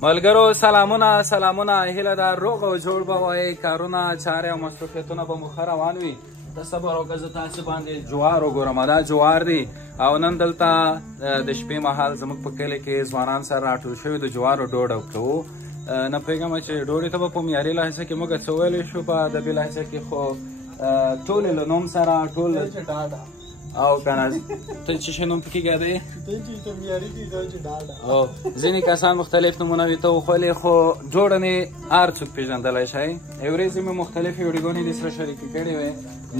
ملګرو سلامونه هیله ده روغ او جوړ به وئ کارونه چارې او مصروفیتونه به مو ښه روان وي د صبر وکړه زه تاسې باندې جوار وګورم دا جوار دی او نن دلته د شپې مهال زموږ په کلي کې ځوانان سره راټول شوي د جوارو ډوډۍ کوو نه پوهېږم چې ډوډۍ ته به په معیاري لهجه کې موږ څه ویلی شو په ادبي لهجه کې خو ټولې له نوم سره ټول او کنه ته چې شنو پکې ګادې ته معیاري دي او ځینې کسان مختلف نمونه وي ته وخولې خو جوړنې هر څوک پېژندلی شئ یو ورځې مې مختلفې ویډیوګانې دې سره شریکې کړې وې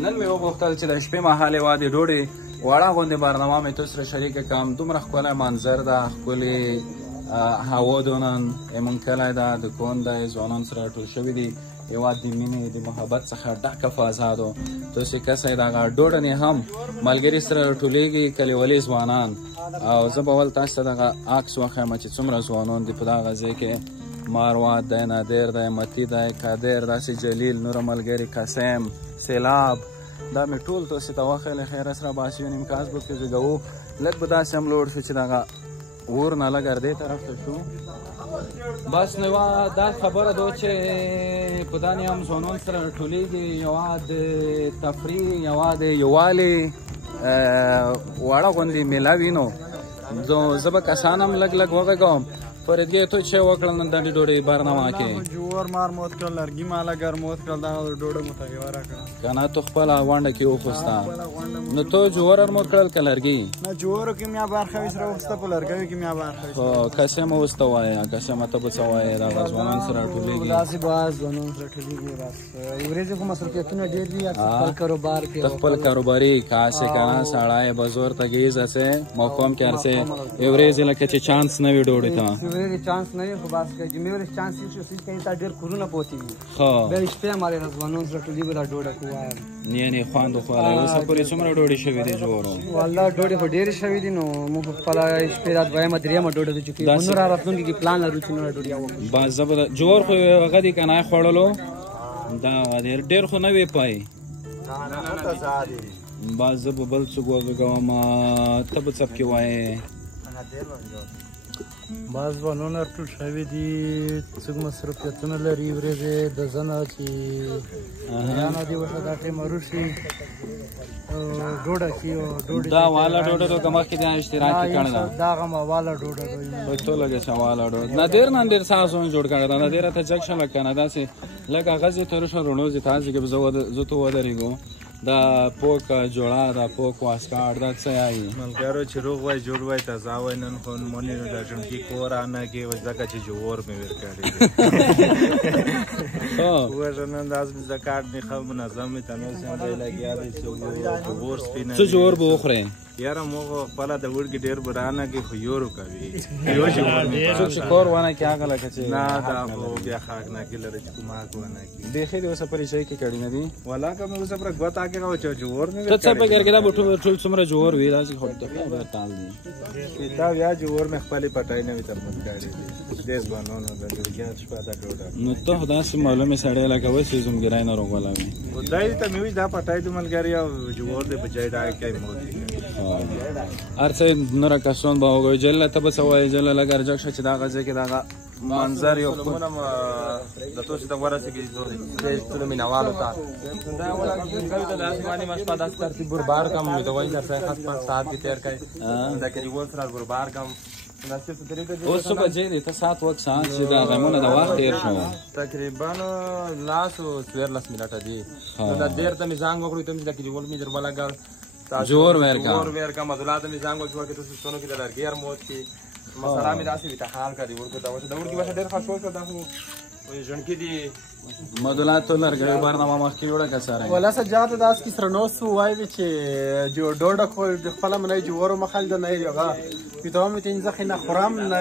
نن مې وغوښتل چې د شپې مهال یوه د ډوډۍ وړه غوندې برنامه مې تو سره شریکه کړم دومره ښکلی منظر ده ښکلې هوا ده نن زموږ کلی ده د کون دی ځوانان سره راټول شوي دي هېواد د مینې د محبت څخه ډکه فضا ده تاسې کسی دغه ډوډنې هم ملګري سره راټولېږي کلیوالي ځوانان او زه به ول تاسو ته دغه عکس وښیم چې څومره ځوانان دي په دغه ځای کې مروت دی نادر دی متي دی قادر داسې جلیل نوره ملګري قسم سیلاب دا مې ټول تاسې ته وښیلی خیر سره باسي نیم کاس به پکې زیږوو لږ به داسې هم لوړ شو چې دغه اور نه لږ دې طرف ته شو بس نو دا خبره ده چې په دانې هم ځوانان سره راټولېږي یوه د تفریح یوه د یووالي وړه غوندې میله وي نو زه به کسان هم لږ لږ وغږوم فریدګۍ تو چې وکړل نن د ډوډۍ برنامه کې جوار مار موت کړل لرګي ماله ګرموت کړل دغه ډوډۍ مو تغیره راکړه که نه تو خپله غونډه کې وخوسته نو تو جوار ارموت کړل که لرګي نه جوارو کې میا برخه ویسره وخوسته په لرګیو کې میا برخه خو قسم اوسته وایه قسمه ته به څه وایې دغه ځوانان سره راټولېږي داسې به ځوانان سره راټولېږي بس یو ورځې خو مصروفیتونه ډېر دي خپل کاروبار کې ته خپل کاروباري کاسې که نه سړی بزور ته گیزه سه موقعم کرسه یو ورځې لکه چې چانس نه وي ډوډۍ ته چانس نه وي خو بس که جمعې چانس وي چې کہیں تا ډېر کورونه پوتې وي ښه بیا شپې همارې ځوانان سره ټولېږو دا ډوډۍ خو وایم یعنې خوند وخوړی اوسه پورې څومره ډوډۍ شوې دي جوړو والله ډوډۍ خو ډېرې شوې دي نو موږ خپله شپې دا دویمه درېیمه ډوډۍ ده چې نور راتلونکي کې پلان لرو چې نوره ډوډۍ وکړو بس زه به جوړ خو هغه دي که نه خوړلو دا ډېر خو نه وې پای بس زه به بل څوک وغږوم ته به څه پکې وایې بعض ځوانان راټول شوي دي څوک مصروفیتونه لري ورځې د زنه چې یانه دي ورته دا ټیم وروشي ډوډۍ کې دا والا ډوډۍ تو کمه کې د اشتراک کړه دا غم والا ډوډۍ دوی ټول لګه والا ډوډۍ نادر نادر ساسون جوړ کړه دا نادر ته چک شل کنه دا سي لګه غزي تر شو رونو زی تاسو کې زو تو ودرېګو دا پوک جوړه دا پوک واسکار دا څه یایي ملګرو چې روغ وای جوړ وای تازه وای نن خو مونږ د ژوندۍ کور انه کې وځکه چې جوړ مې ورکړی ها ورنن داس زکات نه خو منظم تنو سم دی لګیا دی چې جوړ سپینه څه جوړ به وخره یاره موږ خپل د وړګي ډیر برانه کې خو یورو کوي یو جوړ څه کور ونه کې هغه لکه چې نه دا خو بیا خاک نه کې لري چې کومه ونه کې دیخې د اوسه پرې شي کې کړی نه دی ولا کوم اوسه پر غوتا کې راو چې جوړ نه ته څه به ګرګه دا ټول څومره جوړ وی دا چې خو ته بیا تال دی دا بیا جوړ مې خپل پټای نه وي تر مت کړی دیس بانونو د جوړیا شپه دا ډوډۍ نو ته خدا سي معلومه سړی لکه وسې زوم ګرای نه روغلا وي خدای ته مې دا پټای د ملګری او جوړ دې بچای دا کوي موتی ارڅه نور کسون به وګورئ جله ته به څه وایي جله لږ ارجک شه چې دا غځای کې دغه منظر یو د توسې د ورسېږي ټولو مینهوالو ته دا ولګوي ته د اسماني مشپه داسې ترتیب بربار کم دوایي درته خاص 5 ساعت دې تېر کړئ د کلیوال سره بربار کم اوس څه بجې دي ته ساعت وخت ساعت چې د غیمونه د وخت تېر شو تقریبا لاس او 14 منټه دي نو دا ډېر ته مې زنګ وکړو ته مې د کلیوال مې دربه لګل جوړ ورکا مدولات مې زنګ وکړو کې تاسو څونو کې د لرګي ارموت کې مسله مې داسې وي حال کړی ورکو دا وشه د ورګي بشه ډېر خاص شو دا خو ژوندکی دي مدولات تو لرګي برنامه مخکې جوړه که سره ولا سجاد داس کی سره نو سو وای چې جو ډوډه خو د خپل منې جوړو مخال د نه یغه پیدا مې تین ځخ نه خرام نه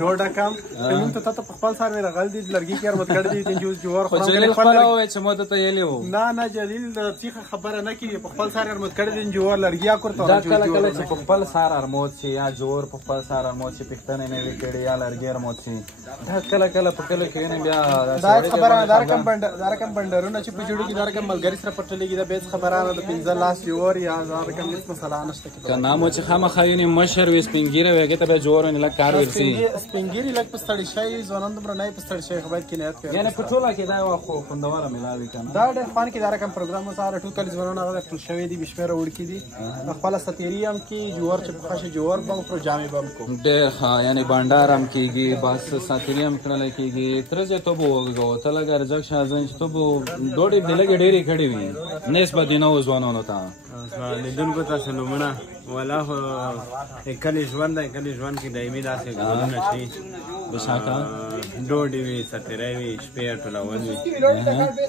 ډوډه کم نن ته ته خپل سره رغل دي لرګي کې ارمت کړی دي جو جوړ خرام کې خپل او چې مو ته یلی وو نه جلیل د تیخه خبره نه کی خپل سره ارمت کړی دي جوړ لرګیا کوته دا کله کله چې خپل سره ارموت شي یا جوړ خپل سره ارموت شي پښتنه نه وکړي یا لرګي ارموت شي دا کله کله په کله کې نه بیا دا خبره دا دا رقم بندرونه چې په جوړو کې دا رقم ملګری سره پټلېږي دا بیس خبرانه د 15 لاس جوړ یا دا رقم هیڅ مسله نشته کې نامو چې خامخا یې مشر وي سپینګیره وي هغه ته به جوړ نه لګ کار ورسي سپینګیری لګ پستړی شي ځوانان دومره نه پستړی شي خبرت کې نیت کوي یعنی په ټوله کې دا یو خو خوندوره ملاوي کنه دا ډېر خوان کې دا رقم پروګرام سره ټول ځوانان هغه ټول شوی دي بشمیر وړ کې دي خپل ستيري هم کې جوړ چې په خاصه جوړ بم پر جامې بم کو ډېر ها یعنی بانډار هم کېږي بس ستيري هم کړل کېږي ترځه ته وګو ته لګ ارزښت شازن چې ته ډوډۍ بلګ ډېری کړې وي نسبت دینو ځوانانو ته لیدونکو تاسو لومړه ولا خو کلی ژوند کې دایمي داسې ګلونه شي بشاکه ډوډۍ وي ستیری وي شپې ټولول وي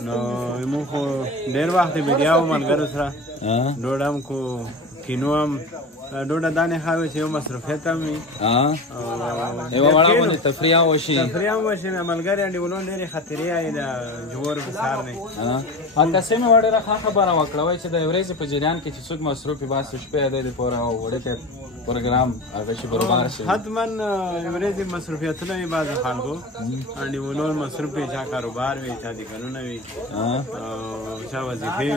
نو موږ خو ډېر وخت بیا ملګرو سره ډوډۍ هم کو کینو هم ډوډۍ دانې خاوي چې یو مصروفیت هم وي یوه وړه باندې تفریح وشي ملګري انډیولون ډېرې خطرې یې د جوړ بسار نه هلته مې وړه ښه خبره وکړه وایي چې د ورځې په جریان کې چې څوک مصروف وي بس شپې دی پوره وړکې پروګرام هغه شي برابر شي حتما ورځې مصروفیتونه وي بعض خلکو انډیولون مصروف وي چا کاروبار وي چا دکانونه وي چا وظیفې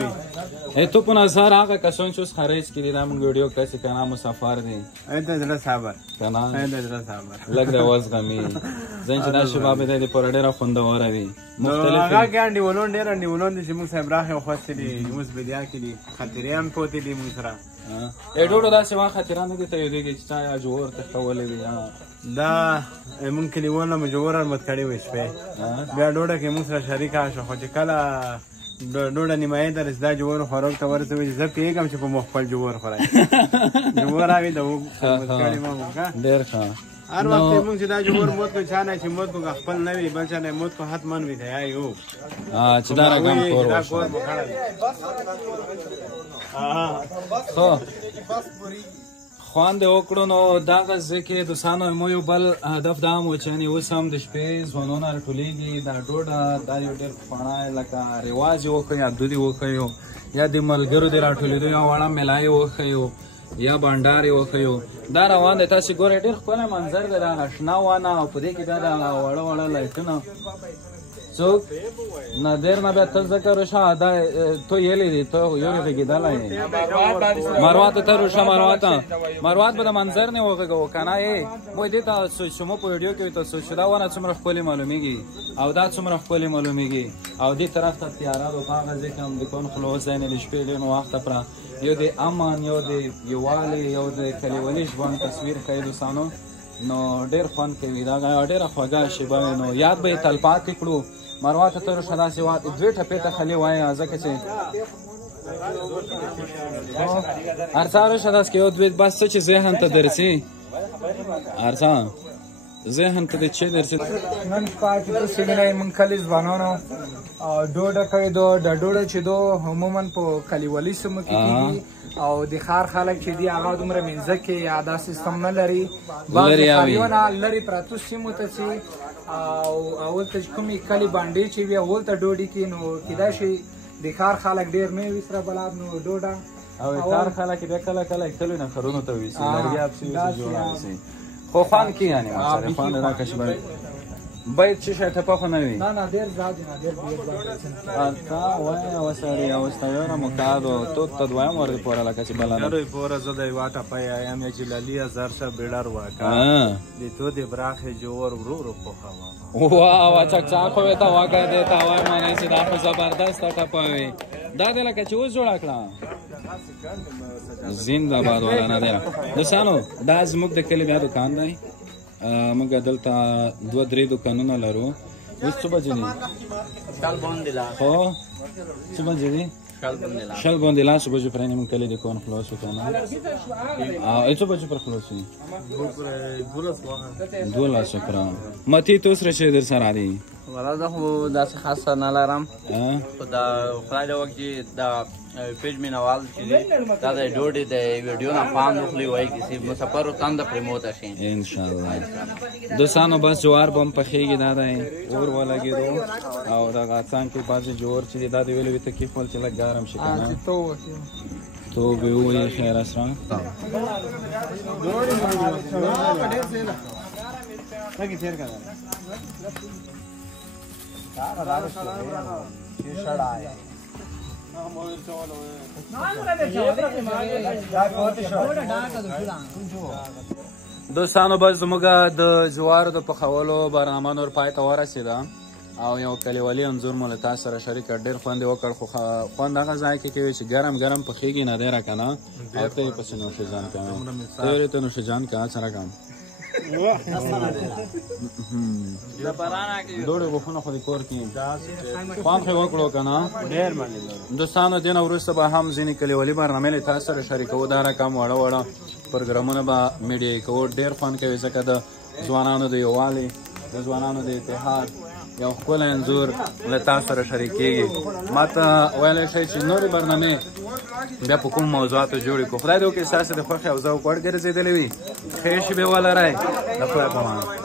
وي تو په نظر هغه کسان چې اوس خارج کې دي دا موږ ویډیو کسې که نه مسافر دي د زړه صبر که نه د زړه صبر لږ د وزغمي ځین چې دا شباب دی د پوره ډېره خوندوره وي هغه کې انډیولون ډېر انډیولون دي چې موږ صاحب راخې وخوستې دي موږ بدیا کې دي خطرې هم پوتې دي موږ سره ډوډو داسې وا خطران نه دي ته یادېږي چې چا یا جوړ تښتولی وي دا مونږ کلیوال نه مجوره مت کړی وي شپې بیا ډوډۍ کې موږ سره شریکه شو خو چې کله ډوډۍ نیمایي در دا جوړ خوراک ته ورسوي زه پیږم چې په مخ خپل جوړ خورای جوړ راوي دا کړی ما ډېر ښه هر وخت موږ چې دا جوړ موت کو چا نه چې موت کو خپل نه وي بل چا نه موت کو حتمن وي دی یو چې دا رقم کور وشو خوان دې وکړو نو دغه ځکه دوستانو مو یو بل هدف دا مو چې یعنې اوس هم د شپې ځوانونه راټولېږي دا ډوډه دا یو ډېر پخوانی لکه رواج یې وښیو یا دود یې وښیو یا د ملګرو د راټولېدو یو وړه میله یې وښیو یا بانډار یې وښیو دا روان دی تاسې ګورئ ډېر ښکلی منظر دی دا شنه ونه او په دې کې بیا دا وړه وړه لایټونه څوک نه دیر نه بیا ته ځکه روشه دا تو یلی دی تو یورې غږېدلی مروات ته روشه مروات به د منظر نه وغږوو که نه یې وایي دې ته شما په ویډیو کې وي ته سوچ دا ونه څومره ښکلې معلومېږي او دا څومره ښکلې معلومېږي او دې طرف ته تیاره ده په هغه ځای کې هم د کون خلوص ځای نه د شپې ډېر وخته پره یو د امن یو د یووالي یو د کلیوالي ژوند تصویر ښیي دوستانو نو ډېر خوند کوي دا ډېره خوږه شیبه وي نو یاد به یې تلپاتې کړو مروه ته ته روشه داسې وات دوې ټپې ته خلې وایه ځکه چې هر څه روشه داسې کې یو دوې بس څه چې ذهن ته درسي هر څه ذهن ته د چې درسي نن پاتې په سیمینار موږ کلي ځوانانو ډوډه کوي دا ډوډه چې دو عموما په کلیوالي سیمو کې کېږي او د ښار خلک چې دي هغه دومره منځه کې یا دا سیستم نه لري بعضې ښاریونه لرې پراتو سیمو ته ځي او هلته چې کومې کلي بانډې چې وي هلته ډوډۍ کوي نو کیدای شي د ښار خلک ډېر نه وي سره بلد نو ډوډه او ښار خلک بیا کله کله کلیو نه ښارونو ته ویسي لرګي اپسي ویسي جوړه ویسي خو خوند کوي یعنې مثلا خوند راکړه چې باید چې شی ټپه خو نه وي نه ډېر زیات نه ډېر تا وایه وسړي اوستایونه مکادو تو ته دویم ور پوره لکه چې بله نه پوره زه د یوه ټپه یم یا جلالي هزار شه بیډر واکه د تو د براخې جوور ورو ورو پوښوه واه چکچاک خو یې ته واکه دی ته وایي معنی چې دا خو زبردسته ټپه وي دا دی لکه چې اوس جوړه کړه زنده باد والا نه دی دوستانو دا زموږ د کلي بیا دوکان دی موږ دلته 2-3 دوکانونه لرو اوس څه بجې دي خو څه بجې دي شل باندې لاس بجو پر نه کلی د کون خلاص وکنه څه بجو پر خلاص وي 12 پر متی تو سره شه در سره دی ولا زه خو داسې خاصه نه لرم خو دا خدای د وخت چې دا پیج مینوال چې دی دا د ډوډۍ د ویډیو نه خوند اخلي وایي چې مسافر تند پرموت شي ان شاء الله دوستانو بس جوار بم پخېږي دا دی اور ولګېدو او دغه څنګ کې بعضې جوار چې دی دا د ویلو وي تکلیف ول چې لږ ګرم شي که نه تو به ووایي خیر اسره دوستانو بس زموږ د جوارو د پخولو برنامه نور پای ته ورسېده او یو کلیوالي انځور مو له تاسو سره شریک کړ. ډېر خوند یې وکړ خو خوند هغه ځای کې کوي چې ګرم ګرم پخېږي نه دی راکنه او ته یې پسې نوشجان کوې ته ویلې ته نوشجان کوه څه راکړم دوړې غوښونه خو دې کور کې خوند خو یې وکړو که نه دوستانو دې نه وروسته به هم ځینې کلیوالي برنامې له تاسو سره شریکوو دا رقم وړه وړه پروګرامونه به میډیایي کوو. ډېر خوند کوي ځکه د ځوانانو د یووالي د ځوانانو د اتحاد یو ښکلی انځور له تاسو سره شریکېږي. ما ته ویلی شئ چې نورې برنامې بیا په کوم موضوعاتو جوړې کړو. خدای دې وکړي ستاسو د خوښې او ذوق وړ ګرځېدلې وي. ښې شېبې ولرئ. د خدای په امان.